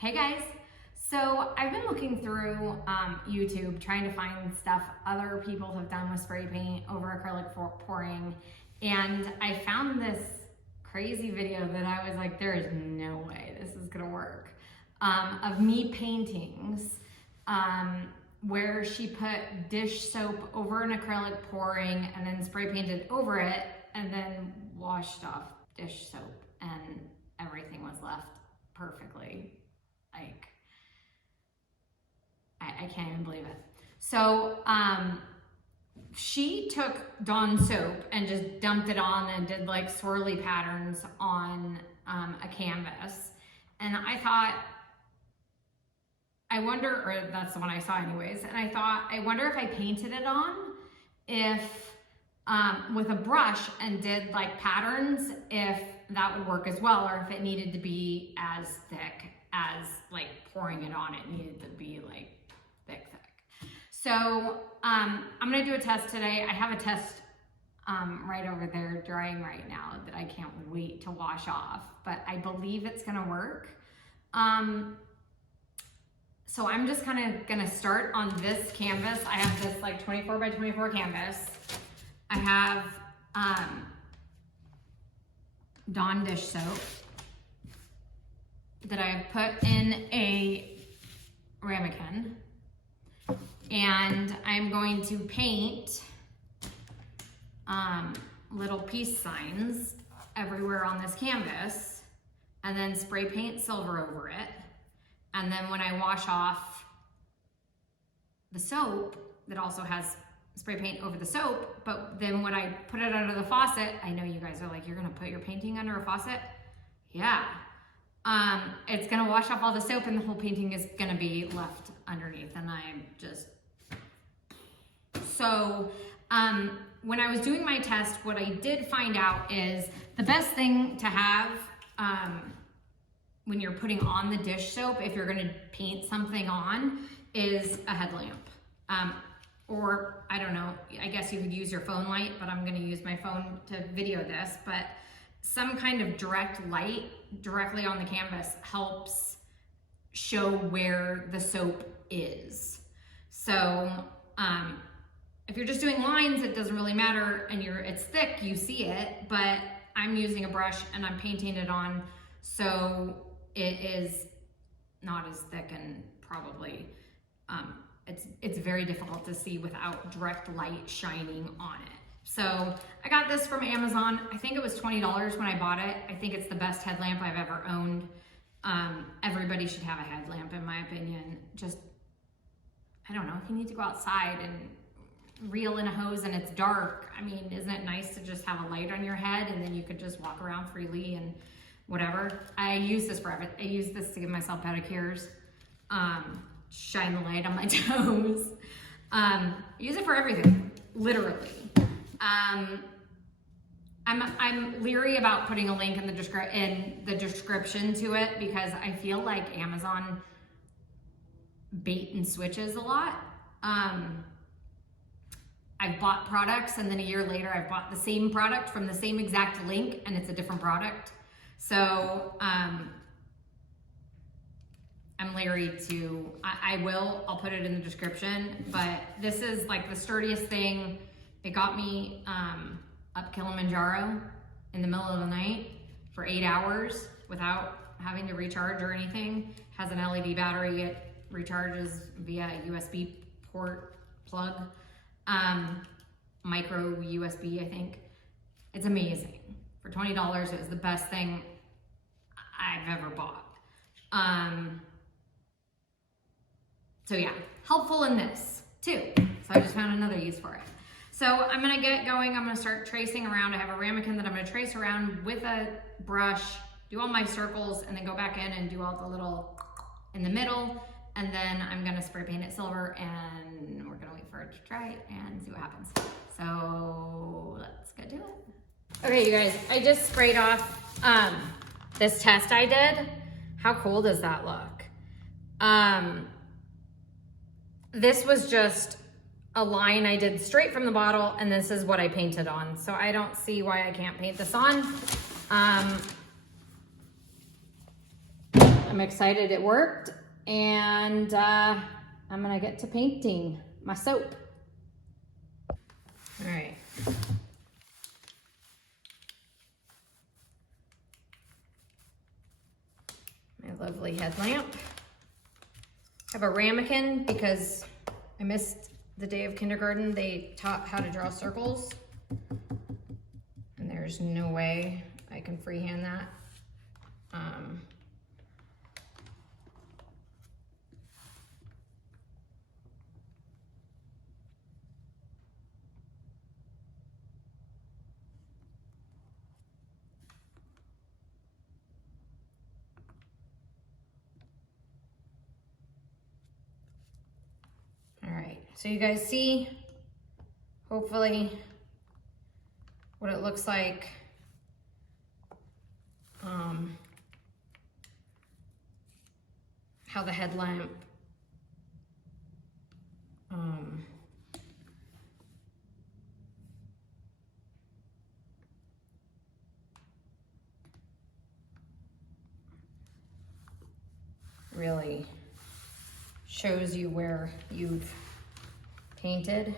Hey guys, so I've been looking through YouTube trying to find stuff other people have done with spray paint over acrylic pouring, and I found this crazy video that I was like, there is no way this is gonna work, of me paintings where she put dish soap over an acrylic pouring and then spray painted over it and then washed off dish soap, and everything was left perfectly. Like, I can't even believe it. So she took Dawn soap and just dumped it on and did like swirly patterns on a canvas. And I thought, I wonder, or that's the one I saw anyways, and I thought, I wonder if I painted it on, if with a brush and did like patterns, if that would work as well, or if it needed to be as thick as like pouring it on. It needed to be like thick. So I'm gonna do a test today. I have a test right over there drying right now that I can't wait to wash off, but I believe it's gonna work. So I'm just kind of gonna start on this canvas. I have this like 24 by 24 canvas. I have Dawn dish soap that I have put in a ramekin, and I'm going to paint little peace signs everywhere on this canvas, and then spray paint silver over it. And then when I wash off the soap, that also has spray paint over the soap, but then when I put it under the faucet, I know you guys are like, you're gonna put your painting under a faucet? Yeah. It's gonna wash off all the soap and the whole painting is gonna be left underneath, and I'm just... So, when I was doing my test, what I did find out is the best thing to have when you're putting on the dish soap, if you're gonna paint something on, is a headlamp. Or I don't know, I guess you could use your phone light, but I'm gonna use my phone to video this, but some kind of direct light directly on the canvas helps show where the soap is. So if you're just doing lines, it doesn't really matter, and it's thick, you see it, but I'm using a brush and I'm painting it on, so it is not as thick, and probably it's very difficult to see without direct light shining on it. So I got this from Amazon. I think it was $20 when I bought it. I think it's the best headlamp I've ever owned. Everybody should have a headlamp, in my opinion. Just, I don't know, if you need to go outside and reel in a hose and it's dark, I mean, isn't it nice to just have a light on your head and then you could just walk around freely and whatever. I use this for everything. I use this to give myself pedicures, shine the light on my toes. Use it for everything, literally. I'm leery about putting a link in the description to it, because I feel like Amazon bait and switches a lot. I've bought products and then a year later I've bought the same product from the same exact link and it's a different product. So I'm leery to, I'll put it in the description, but this is like the sturdiest thing. It got me up Kilimanjaro in the middle of the night for 8 hours without having to recharge or anything. It has an LED battery. It recharges via a USB port plug, micro USB, I think. It's amazing. For $20, it was the best thing I've ever bought. So yeah, helpful in this too. So I just found another use for it. So I'm gonna get going. I'm gonna start tracing around. I have a ramekin that I'm gonna trace around with a brush, do all my circles, and then go back in and do all the little in the middle. And then I'm gonna spray paint it silver, and we're gonna wait for it to dry and see what happens. So let's get to it. Okay, you guys, I just sprayed off this test I did. How cool does that look? This was just a line I did straight from the bottle, and this is what I painted on. So I don't see why I can't paint this on. I'm excited it worked, and I'm gonna get to painting my soap. All right. My lovely headlamp. I have a ramekin because I missed the day of kindergarten. They taught how to draw circles, and there's no way I can freehand that. All right, so you guys see, hopefully, what it looks like. How the headlamp really shows you where you've painted,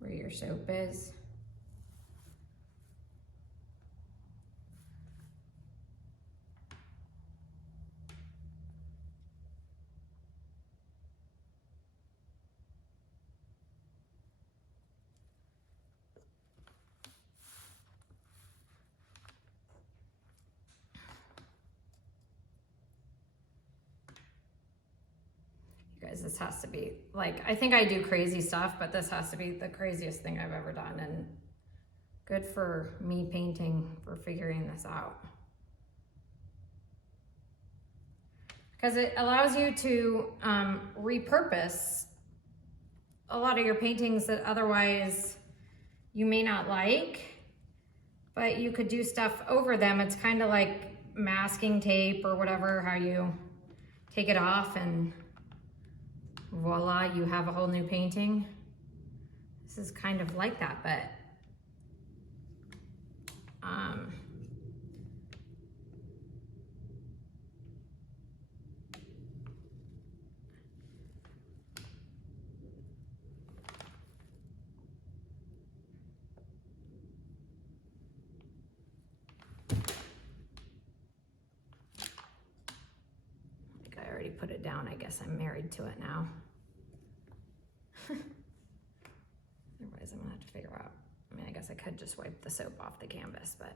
where your soap is. Guys, this has to be, like, I think I do crazy stuff, but this has to be the craziest thing I've ever done, and good for me painting for figuring this out. Because it allows you to repurpose a lot of your paintings that otherwise you may not like, but you could do stuff over them. It's kind of like masking tape or whatever, how you take it off and voila, you have a whole new painting. This is kind of like that, but I think I already put it down. I guess I'm married to it now. Otherwise, I'm gonna have to figure out. I mean, I guess I could just wipe the soap off the canvas, but.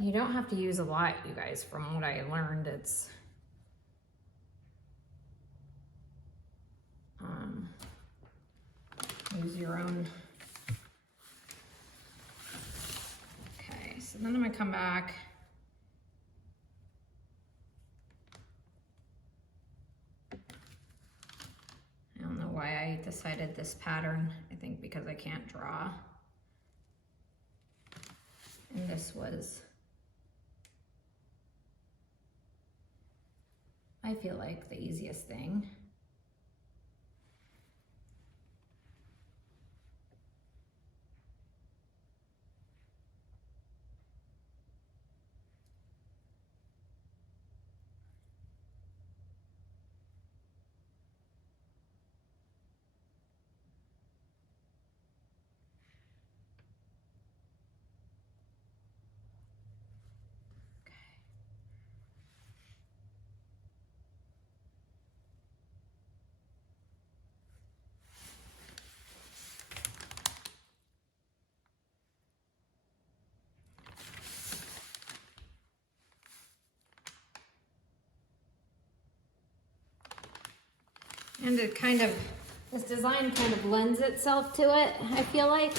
You don't have to use a lot, you guys, from what I learned. It's use your own. Okay, so then I'm gonna come back. I don't know why I decided this pattern. I think because I can't draw. And this was, I feel like, the easiest thing. And it kind of, this design kind of lends itself to it, I feel like.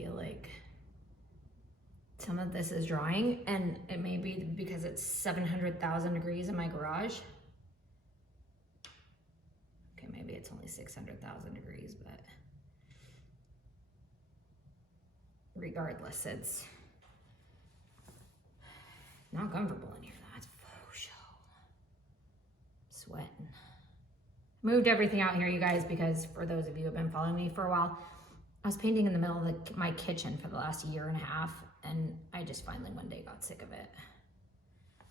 feel like some of this is drying, and it may be because it's 700,000 degrees in my garage. Okay, maybe it's only 600,000 degrees, but regardless, it's not comfortable in here. That's for sure. Sweating. Moved everything out here, you guys, because for those of you who have been following me for a while, I was painting in the middle of my kitchen for the last year and a half, and I just finally one day got sick of it.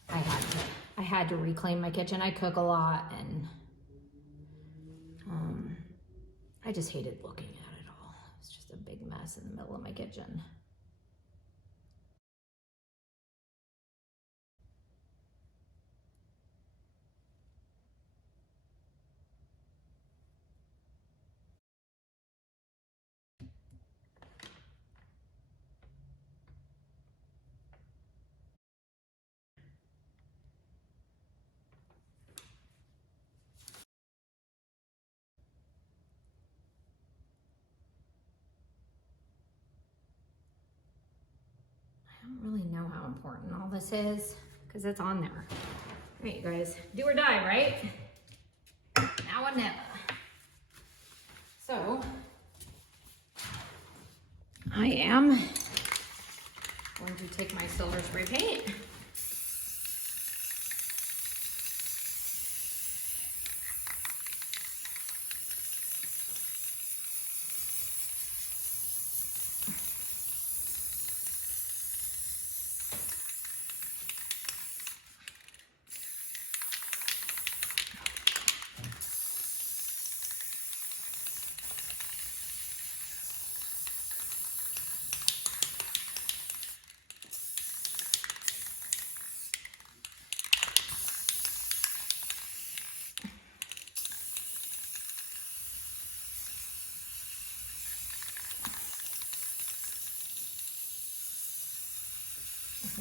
I had to reclaim my kitchen. I cook a lot, and I just hated looking at it all. It was just a big mess in the middle of my kitchen. I don't really know how important all this is because it's on there. All right, you guys, do or die, right? Now or never. So, I am going to take my silver spray paint.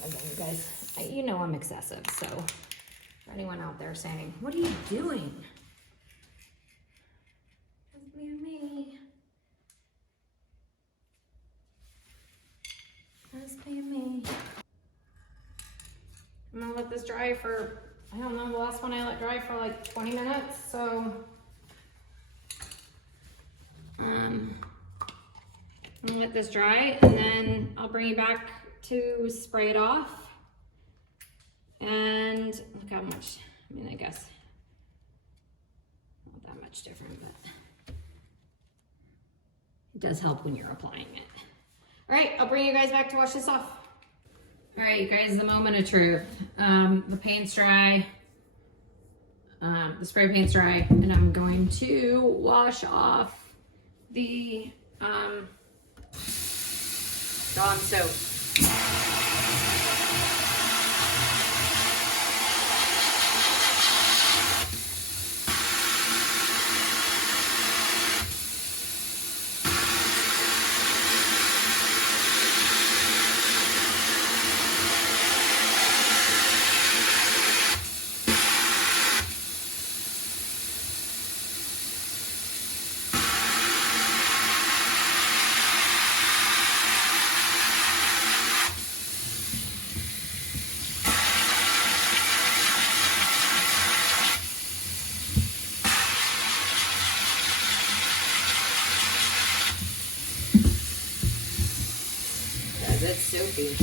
Again, you guys, you know I'm excessive, so for anyone out there saying, what are you doing? Just leave me. Just leave me. I'm gonna let this dry for, I don't know, the last one I let dry for like 20 minutes, so I'm gonna let this dry, and then I'll bring you back to spray it off. And look how much, I mean, I guess not that much different, but it does help when you're applying it. All right, I'll bring you guys back to wash this off. All right, you guys, the moment of truth. The paint's dry, the spray paint's dry, and I'm going to wash off the Dawn soap. It's soapy.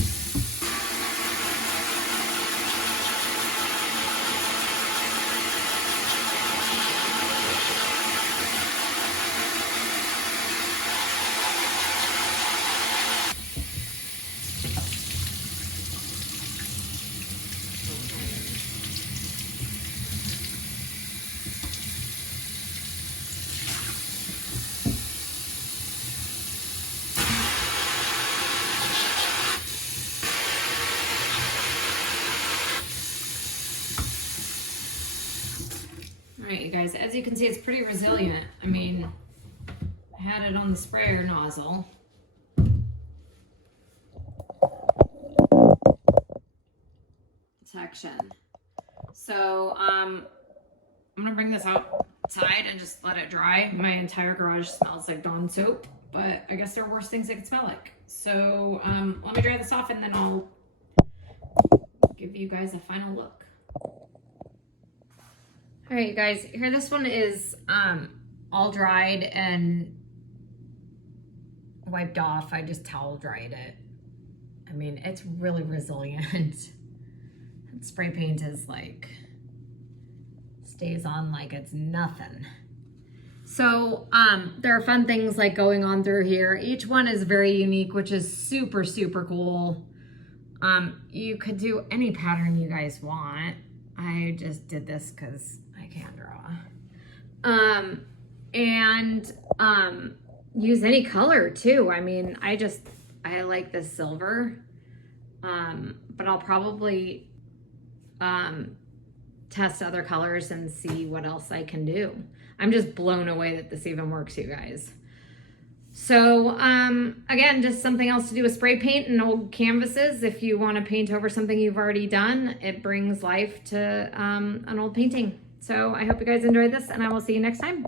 All right, you guys, as you can see, it's pretty resilient. I mean, I had it on the sprayer nozzle. Section. So, I'm gonna bring this outside and just let it dry. My entire garage smells like Dawn soap, but I guess there are worse things it could smell like. so let me dry this off and then I'll give you guys a final look. All right, guys, here this one is all dried and wiped off. I just towel dried it. I mean, it's really resilient. Spray paint is like, stays on like it's nothing. So there are fun things like going on through here. Each one is very unique, which is super, super cool. You could do any pattern you guys want. I just did this because I can't draw. Use any color too. I mean, I like this silver, but I'll probably test other colors and see what else I can do. I'm just blown away that this even works, you guys. So again, just something else to do with spray paint and old canvases. If you want to paint over something you've already done, it brings life to an old painting. So I hope you guys enjoyed this, and I will see you next time.